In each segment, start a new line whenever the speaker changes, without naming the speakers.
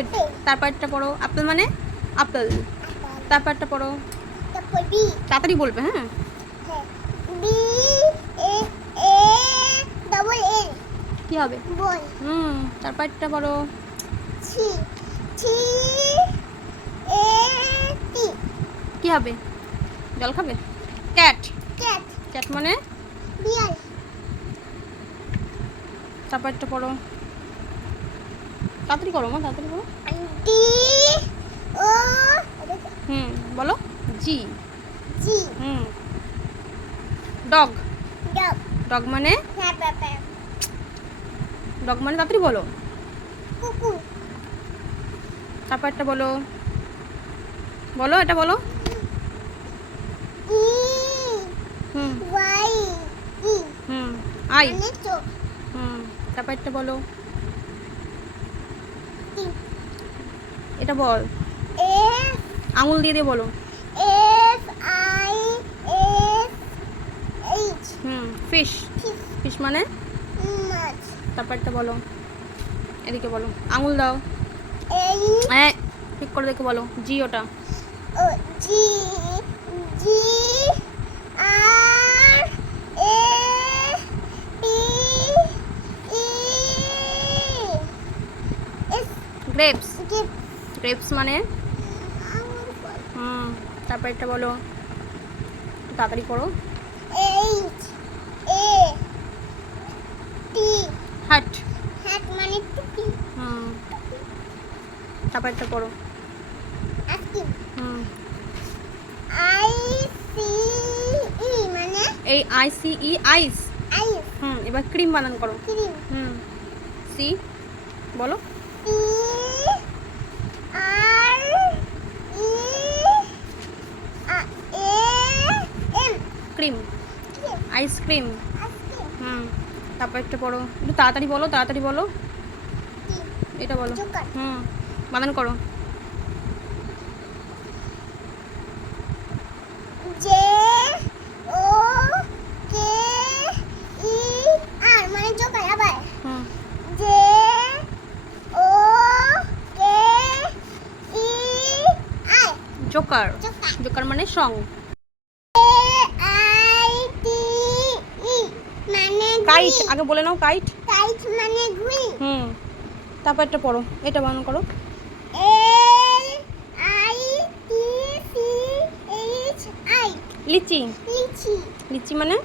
Good তারপরটা পড়ো। Apple মানে আপেল। তারপরটা পড়ো। তাড়াতাড়ি বলবে হ্যাঁ?
হ্যাঁ।
কি হবে? হুম তারপরটা পড়ো। কি হবে? জল খাবে? ক্যাট।
ক্যাট।
ক্যাট মানে?
বিড়াল।
তারপরটা পড়ো। তাড়াতাড়ি করো মা তাড়াতাড়ি করো।
ডি ও
হুম বলো। জি।
জি।
হুম। ডগ।
ডগ।
ডগ মানে?
হ্যাঁ বাবা।
ডগ মানে তাড়াতাড়ি বলো।
কুকুর।
তারপর একটা বলো। বলো এটা বলো। হুম। আই।
মানে
হুম তারপর একটা বলো। এটা বল। আঙুল দিয়ে দিয়ে বলো। হুম ফিশ
ফিশ
মানে?
মাছ।
তারপর একটা বলো। এদিকে বলো। আঙুল দাও। হ্যাঁ ঠিক করে দেখে বলো। জি ওটা।
G G R A P E
grapes grapes মানে? হুম তারপর একটা বলো। তাড়াতাড়ি করো। হাট।
হ্যাট মানে টুপি
হুম তারপর একটা করো। হুম।
আই সি ই মানে
এই I C E ice.
Ice.
হুম এবার ক্রিম বানান করো।
ক্রিম।
হুম সি বলো
R E a A M
cream ice cream.
Ice cream.
হুম তারপর একটা পড়ো একটু তাড়াতাড়ি বলো তাড়াতাড়ি বলো। এটা বলো। হুম বানান করো।
জে ও কে ই আর মানে জোকার আবার। J O K E I.
Joker.
Joker.
Joker মানে সং
এ আই টি ই মানে
কাইট আগে বলে নাও কাইট
কাইট মানে ঘুড়ি
হুম তারপর একটা পড়ো এটা বানান করো।
L I T C H I
litchi.
Litchi.
Litchi মানে?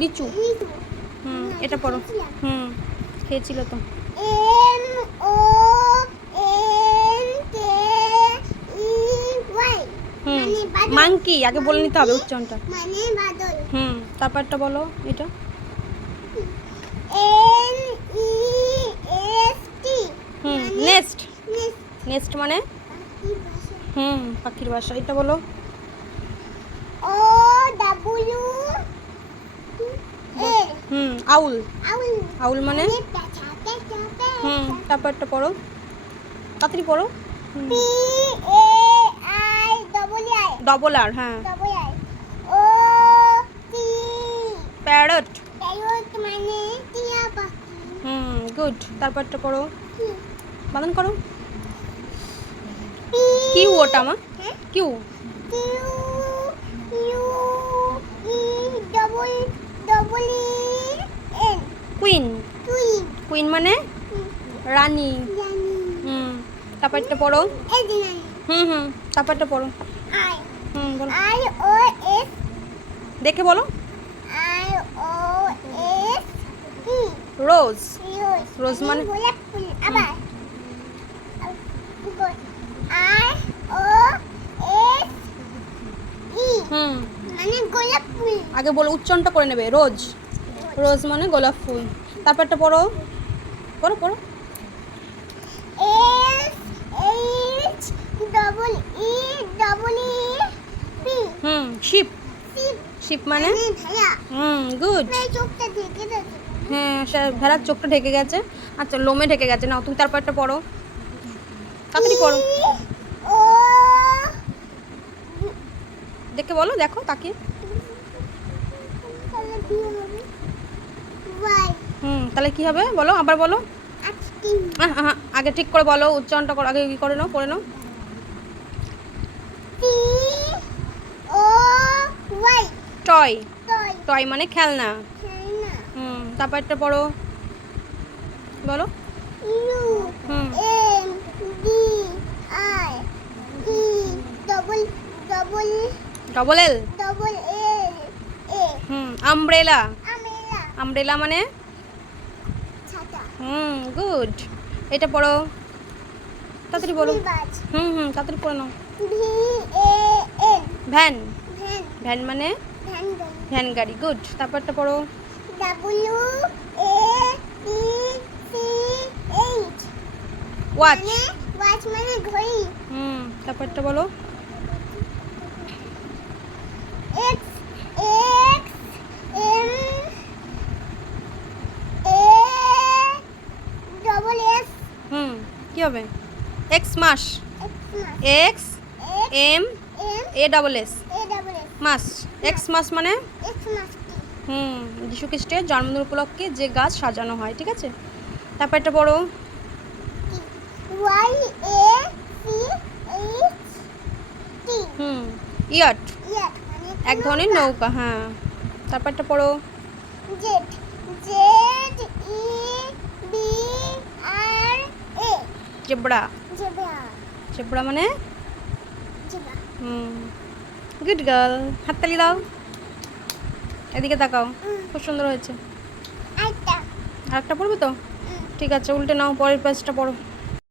লিচু।
লিচু।
হুম এটা পড়ো। হুম খেয়েছিল তো।
M O N K E Y
হুম
মানে বাদল।
মাংকি আগে বলে নিতে হবে উচ্চারণটা।
মানে
হুম তারপরটা বলো এটা।
ই
হুম নেক্সট
নেক্সট
নেক্সট মানে? হুম পাখির বাসা এটা বলো।
ও ডাব্লিউ
হুম আউল।
আউল।
মানে?
মানে
হুম তারপরটা পড়ো। তাড়াতাড়ি পড়ো।
পি ডবল
আর হ্যাঁ
ও টি
প্যারট
প্যারট মানে টিয়া পাখি।
হুম গুড তারপরটা পড়ো।
কি?
করো। কিউ ওটা আমার
হ্যাঁ?
Q.
Q U E double double E
queen queen মানে? রানী। হুম তারপরটা পড়ো। হুম হুম তারপরটা পড়ো।
আই
হুম বলো।
আই ও এস
দেখে বলো।
আই ও এস ই
রোজ
রোজ
মানে?
গোলাপ ফুল আবার। আই ও এস ই
হুম।
মানে গোলাপ ফুল।
আগে বলো উচ্চারণটা করে নেবে। রোজ রোজ মানে গোলাপ ফুল। তারপরটা পড়ো। পড়ো পড়ো।
S H double E double E
হুম শিপ
শিপ
মানে?
মানে
হুম গুড হ্যাঁ ভেড়ার চোখটা ঢেকে গেছে। আচ্ছা লোমে ঢেকে গেছে। নাও তুমি তারপরটা পড়ো। তাড়াতাড়ি পড়ো। দেখে বলো দেখো তাকে
তাহলে কি হবে?
হুম তাহলে কি হবে? বলো আবার বলো। আগে ঠিক করে বলো উচ্চারণটা করো আগে কি করে নাও পড়ে নাও
T O Y
toy
toy
মানে খেলনা। হুম তারপর একটা পড়ো। বলো। হুম।
ডবল
এল হুম আমব্রেলা আমব্রেলা মানে? হুম গুড এটা পড়ো। তাড়াতাড়ি বলো। হুম হুম তাড়াতাড়ি পড়ে নাও। ভ্যান
ভ্যান
মানে?
ভ্যান গাড়ি।
গুড তারপরটা পড়ো।
W A T C H
watch
watch মানে ঘড়ি।
হুম তারপরটা বলো।
X X M A double S
হুম কি হবে? Xmas.
X
M A double S mass. Xmas মানে? হুম যীশু খ্রিস্টের জন্মদিন উপলক্ষে যে গাছ সাজানো হয় ঠিক আছে? তারপর একটা বড়।
টি
হুম ইয়াট।
ইয়াট মানে
এক ধরনের নৌকা? হ্যাঁ। তারপর একটা পড়ো
Z Z E B R A
zebra.
Zebra.
Zebra মানে? হুম। গুড গার্ল হাততালি দাও। এদিকে তাকাও। খুব সুন্দর হয়েছে।
আরেকটা
আর একটা পড়বে তো? ঠিক আছে উল্টে নাও পরের পেজটা পড়ো।